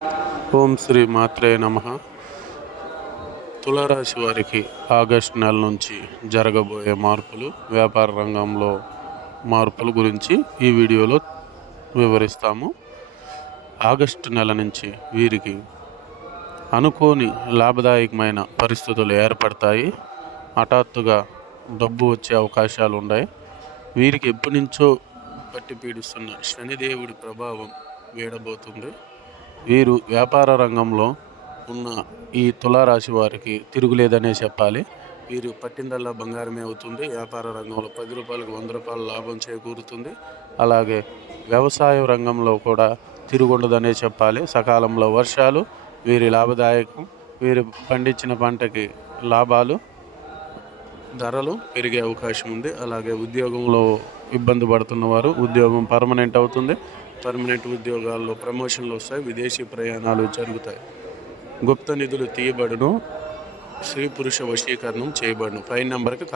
ఓం శ్రీ మాత్రే నమః. తులారాశి వారికి ఆగస్టు నెల నుంచి జరగబోయే మార్పులు, వ్యాపార రంగంలో మార్పుల గురించి ఈ వీడియోలో వివరిస్తాము. ఆగస్టు నెల నుంచి వీరికి అనుకోని లాభదాయకమైన పరిస్థితులు ఏర్పడతాయి. హఠాత్తుగా డబ్బు వచ్చే అవకాశాలు ఉన్నాయి. వీరికి ఎప్పటి నుంచో పట్టి పీడిస్తున్న శనిదేవుడి ప్రభావం వీడబోతుంది. వీరు వ్యాపార రంగంలో ఉన్న ఈ తులారాశి వారికి తిరుగులేదనే చెప్పాలి. వీరు పట్టిందల్లా బంగారమే అవుతుంది. వ్యాపార రంగంలో 10 రూపాయలకు 100 రూపాయల లాభం చేకూరుతుంది. అలాగే వ్యవసాయ రంగంలో కూడా తిరుగుండదనే చెప్పాలి. సకాలంలో వర్షాలు వీరి లాభదాయకం. వీరు పండించిన పంటకి లాభాలు, ధరలు పెరిగే అవకాశం ఉంది. అలాగే ఉద్యోగంలో ఇబ్బంది పడుతున్న వారు ఉద్యోగం పర్మనెంట్ అవుతుంది. పర్మనెంట్ ఉద్యోగాల్లో ప్రమోషన్లు వస్తాయి. విదేశీ ప్రయాణాలు జరుగుతాయి. గుప్త నిధులు తీయబడును. స్త్రీ పురుష వశీకరణం చేయబడును. పై నెంబర్కి